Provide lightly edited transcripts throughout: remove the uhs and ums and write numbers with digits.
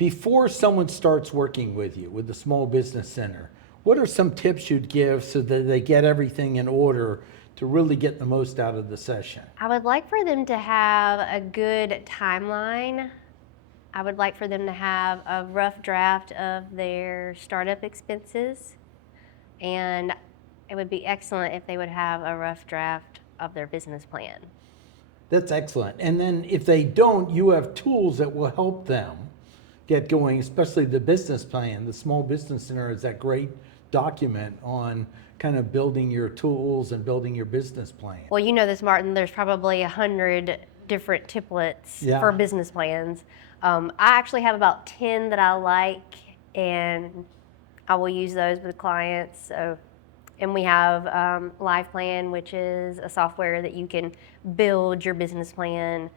Before someone starts working with you, with the Small Business Center, what are some tips you'd give so that they get everything in order to really get the most out of the session? I would like for them to have a good timeline. I would like for them to have a rough draft of their startup expenses, and it would be excellent if they would have a rough draft of their business plan. That's excellent. And then if they don't, you have tools that will help them get going, especially the business plan. The Small Business Center is that great document on kind of building your tools and building your business plan. Well, you know this, Martin, there's probably 100 different templates for business plans. I actually have about 10 that I like, and I will use those with clients. So, and we have LifePlan, which is a software that you can build your business plan,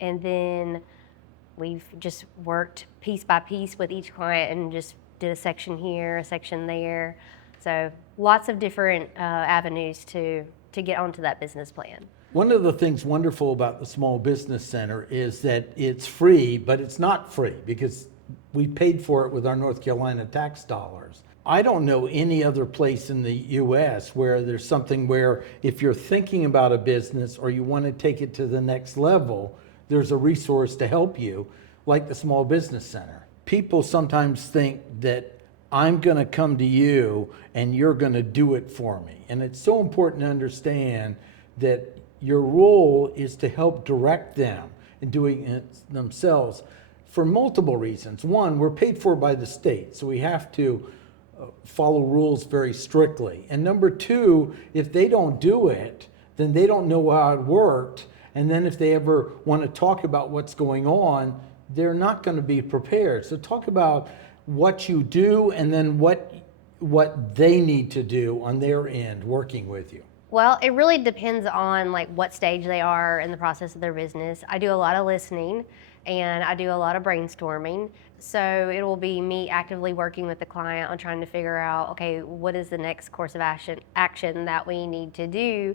and then we've just worked piece by piece with each client and just did a section here, a section there. So lots of different avenues to get onto that business plan. One of the things wonderful about the Small Business Center is that it's free, but it's not free because we paid for it with our North Carolina tax dollars. I don't know any other place in the U.S. where there's something where if you're thinking about a business or you want to take it to the next level, there's a resource to help you, like the Small Business Center. People sometimes think that I'm going to come to you and you're going to do it for me. And it's so important to understand that your role is to help direct them in doing it themselves for multiple reasons. One, we're paid for by the state, so we have to follow rules very strictly. And number two, if they don't do it, then they don't know how it worked. And then if they ever want to talk about what's going on, they're not going to be prepared. So talk about what you do and then what they need to do on their end working with you. Well, it really depends on like what stage they are in the process of their business. I do a lot of listening and I do a lot of brainstorming. So it will be me actively working with the client on trying to figure out, okay, what is the next course of action that we need to do.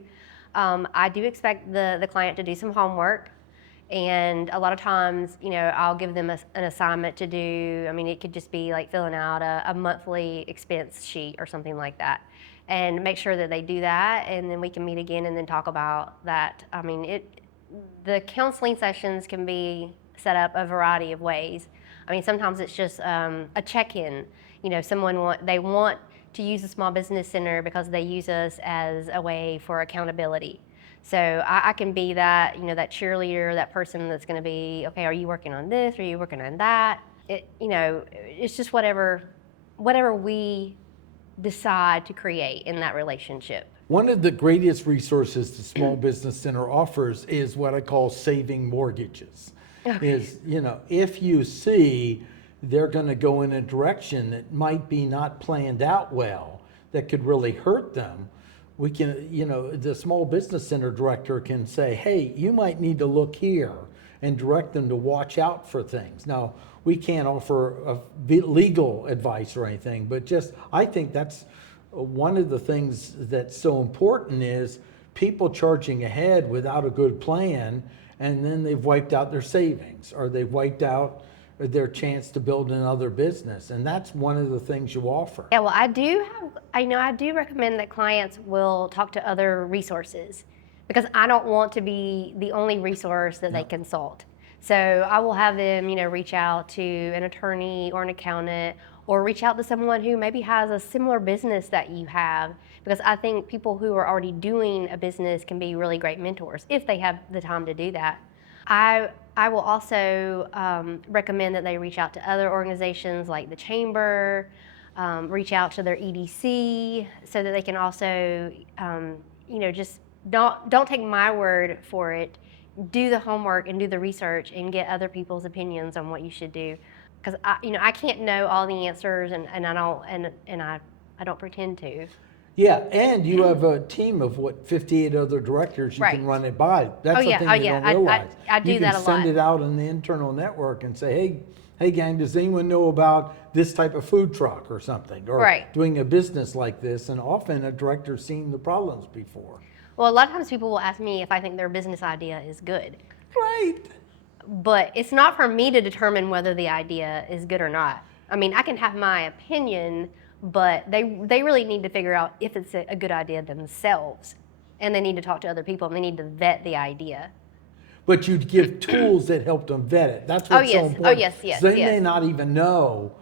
I do expect the client to do some homework. And a lot of times, you know, I'll give them an assignment to do. I mean, it could just be like filling out a monthly expense sheet or something like that. And make sure that they do that, and then we can meet again and then talk about that. I mean, the counseling sessions can be set up a variety of ways. I mean, sometimes it's just a check-in. You know, they want to use the Small Business Center because they use us as a way for accountability. So I can be that, you know, that cheerleader, that person that's going to be, okay, are you working on this? Are you working on that? You know, it's just whatever we decide to create in that relationship. One of the greatest resources the Small Business Center offers is what I call saving mortgages. Okay. Is, you know, if you see they're going to go in a direction that might be not planned out well, that could really hurt them, we can, you know, the Small Business Center director can say, hey, you might need to look here and direct them to watch out for things. Now, we can't offer legal advice or anything, but just, I think that's one of the things that's so important is people charging ahead without a good plan, and then they've wiped out their savings or they've wiped out their chance to build another business. And that's one of the things you offer. Yeah, well, I do recommend that clients will talk to other resources because I don't want to be the only resource that they consult. So I will have them, you know, reach out to an attorney or an accountant or reach out to someone who maybe has a similar business that you have, because I think people who are already doing a business can be really great mentors if they have the time to do that. I will also recommend that they reach out to other organizations like the Chamber, reach out to their EDC so that they can also, you know, just don't take my word for it. Do the homework and do the research and get other people's opinions on what you should do. Because I can't know all the answers, and I don't pretend to. Yeah, and you have a team of 58 other directors you can run it by. That's the thing you don't realize. I do that a lot. You can send it out in the internal network and say, hey gang, does anyone know about this type of food truck or something? Or doing a business like this, and often a director's seen the problems before. Well, a lot of times people will ask me if I think their business idea is good. Right. but it's not for me to determine whether the idea is good or not. I mean, I can have my opinion, but they really need to figure out if it's a good idea themselves. And they need to talk to other people, and they need to vet the idea. But you'd give tools that help them vet it. That's Oh, what's so yes. important. Oh, yes, yes, So they yes. may not even know,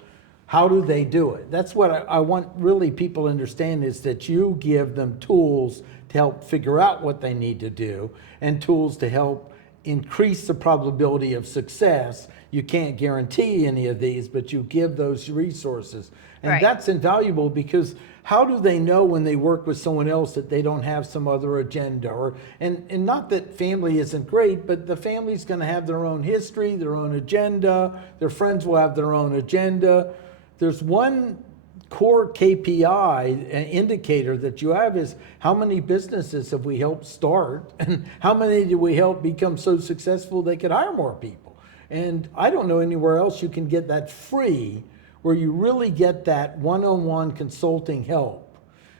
how do they do it? That's what I want really people to understand, is that you give them tools to help figure out what they need to do, and tools to help increase the probability of success. You can't guarantee any of these, but you give those resources. And Right. that's invaluable, because how do they know when they work with someone else that they don't have some other agenda? And not that family isn't great, but the family's going to have their own history, their own agenda. Their friends will have their own agenda. There's one core KPI, an indicator that you have, is how many businesses have we helped start, and how many do we help become so successful they could hire more people. And I don't know anywhere else you can get that free, where you really get that one-on-one consulting help,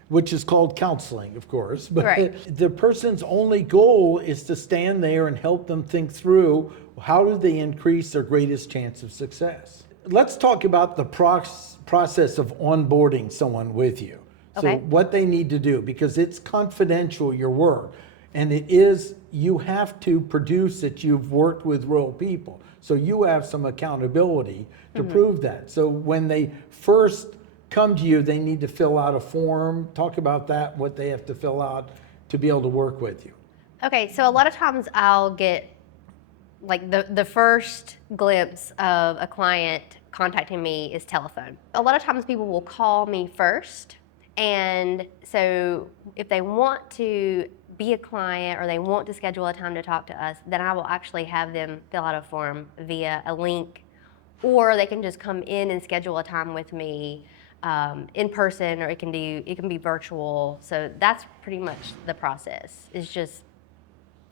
which is called counseling, of course. But Right. the person's only goal is to stand there and help them think through, how do they increase their greatest chance of success. Let's talk about the process of onboarding someone with you. So Okay. what they need to do, because it's confidential, your work. And it is, you have to produce that you've worked with real people. So you have some accountability to prove that. So when they first come to you, they need to fill out a form. Talk about that, what they have to fill out to be able to work with you. Okay, so a lot of times I'll get like the first glimpse of a client contacting me is telephone. A lot of times people will call me first, and so if they want to be a client or they want to schedule a time to talk to us, then I will actually have them fill out a form via a link, or they can just come in and schedule a time with me in person, or it can be virtual. So that's pretty much the process, is just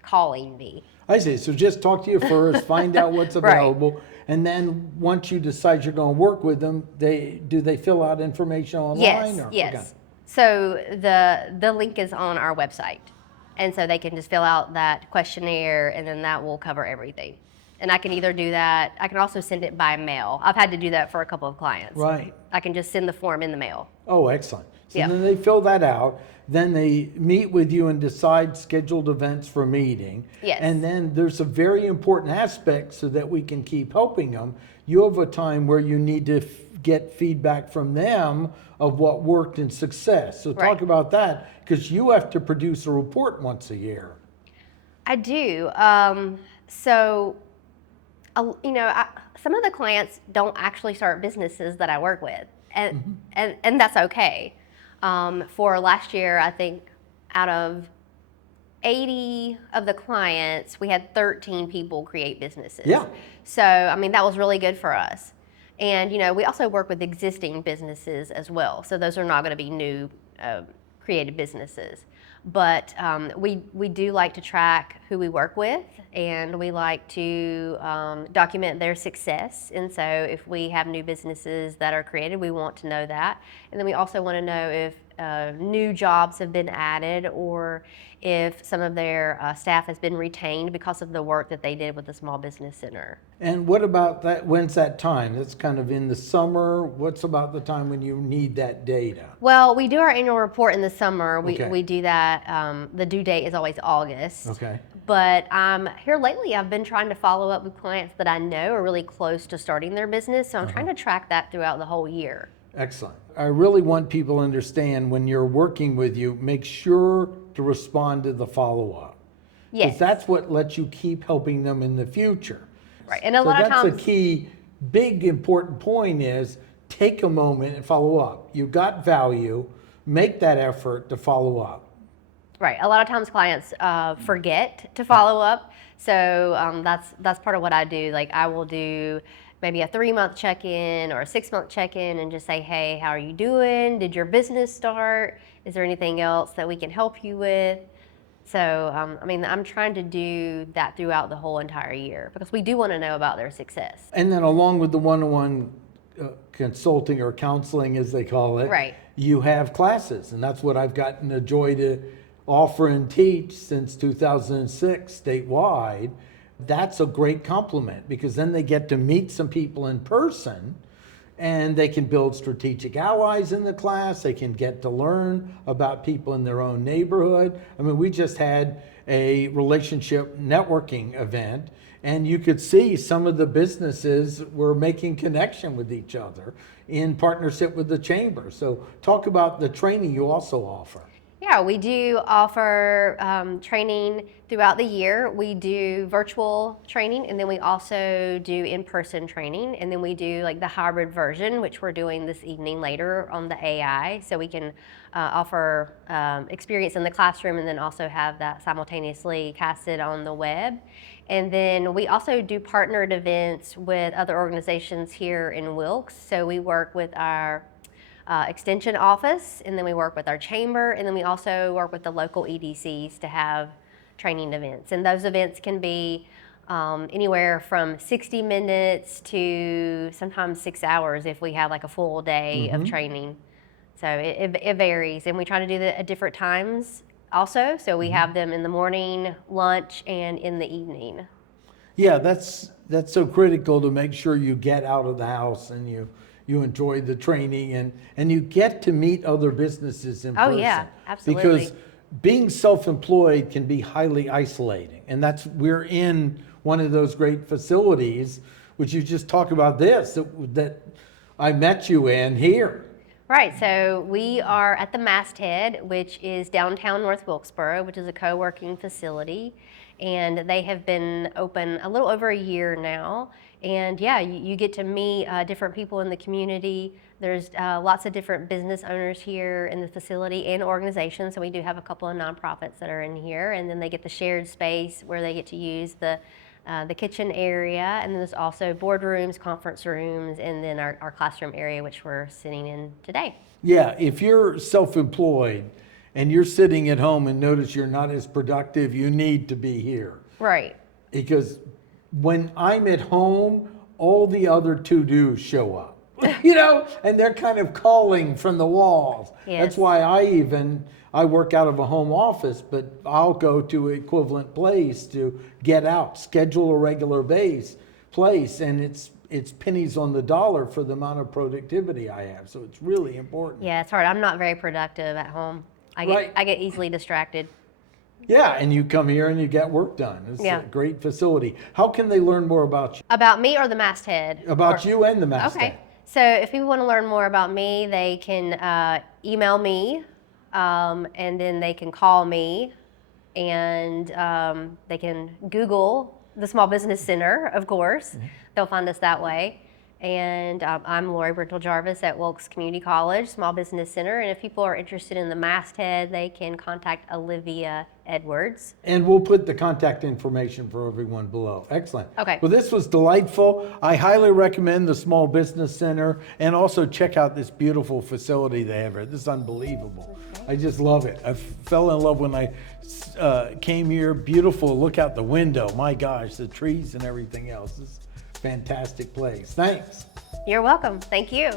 calling me. I see. So just talk to you first, find out what's Right. available, and then once you decide you're going to work with them, do they fill out information online? Yes, Or? yes. Okay. So the link is on our website, and so they can just fill out that questionnaire, and then that will cover everything. And I can either do that. I can also send it by mail. I've had to do that for a couple of clients. Right. I can just send the form in the mail. Oh, excellent. So Yeah. then they fill that out. Then they meet with you and decide scheduled events for meeting. Yes. And then there's a very important aspect, so that we can keep helping them. You have a time where you need to get feedback from them of what worked in success. So talk Right. about that, because you have to produce a report once a year. I do. Some of the clients don't actually start businesses that I work with, and that's okay. For last year, I think out of 80 of the clients, we had 13 people create businesses. Yeah. So, I mean, that was really good for us. And, we also work with existing businesses as well. So those are not going to be new created businesses. But we do like to track who we work with, and we like to document their success. And so if we have new businesses that are created, we want to know that. And then we also want to know if new jobs have been added, or if some of their staff has been retained because of the work that they did with the Small Business Center. And what about that? When's that time? That's kind of in the summer. What's about the time when you need that data? Well, we do our annual report in the summer. Okay. We do that. The due date is always August. Okay. But here lately, I've been trying to follow up with clients that I know are really close to starting their business. So I'm trying to track that throughout the whole year. Excellent. I really want people to understand, when you're working with you, make sure to respond to the follow-up. Yes. Because that's what lets you keep helping them in the future. Right. And a So lot of that's times, a key, big, important point, is take a moment and follow up. You got value, make that effort to follow up. right. A lot of times clients forget to follow up. So that's part of what I do. Like, I will do maybe a 3-month check-in or a 6-month check-in and just say, hey, how are you doing? Did your business start? Is there anything else that we can help you with? So, I'm trying to do that throughout the whole entire year, because we do want to know about their success. And then along with the one-on-one consulting, or counseling as they call it, Right. you have classes. And that's what I've gotten the joy to offer and teach since 2006 statewide, That's a great compliment because then they get to meet some people in person and they can build strategic allies in the class. They can get to learn about people in their own neighborhood. I mean, we just had a relationship networking event, and you could see some of the businesses were making connection with each other in partnership with the chamber. So talk about the training you also offer. Yeah, we do offer training throughout the year. We do virtual training, and then we also do in-person training, and then we do like the hybrid version, which we're doing this evening later on the AI, so we can offer experience in the classroom and then also have that simultaneously casted on the web. And then we also do partnered events with other organizations here in Wilkes. So we work with our extension office, and then we work with our chamber, and then we also work with the local EDCs to have training events. And those events can be anywhere from 60 minutes to sometimes 6 hours if we have like a full day of training. So it varies, and we try to do that at different times also. So we have them in the morning, lunch, and in the evening. Yeah, that's so critical to make sure you get out of the house and you enjoy the training and you get to meet other businesses in person. Oh yeah, absolutely. Because being self-employed can be highly isolating, and we're in one of those great facilities, which you just talk about that I met you in here. Right, so we are at the Masthead, which is downtown North Wilkesboro, which is a co-working facility, and they have been open a little over a year now. And yeah, you get to meet different people in the community. There's lots of different business owners here in the facility and organizations. So we do have a couple of nonprofits that are in here, and then they get the shared space where they get to use the kitchen area, and then there's also boardrooms, conference rooms, and then our classroom area, which we're sitting in today. Yeah, if you're self-employed and you're sitting at home and notice you're not as productive, you need to be here. Right. Because when I'm at home, all the other to-dos show up, you know, and they're kind of calling from the walls. Yes. That's why I work out of a home office, but I'll go to an equivalent place to get out, schedule a regular place, and it's pennies on the dollar for the amount of productivity I have. So it's really important. Yeah, it's hard. I'm not very productive at home. I get easily distracted. Yeah, and you come here and you get work done. It's a great facility. How can they learn more about you? About me or the Masthead? About you and the Masthead. Okay. So if people want to learn more about me, they can email me, and then they can call me, and they can Google the Small Business Center, of course. They'll find us that way. And I'm Laurie Brintle-Jarvis at Wilkes Community College Small Business Center. And if people are interested in the Masthead, they can contact Olivia Edwards. And we'll put the contact information for everyone below. Excellent. Okay. Well, this was delightful. I highly recommend the Small Business Center, and also check out this beautiful facility they have here. This is unbelievable. I just love it. I fell in love when I came here. Beautiful. Look out the window. My gosh, the trees and everything else. This is a fantastic place. Thanks. You're welcome. Thank you.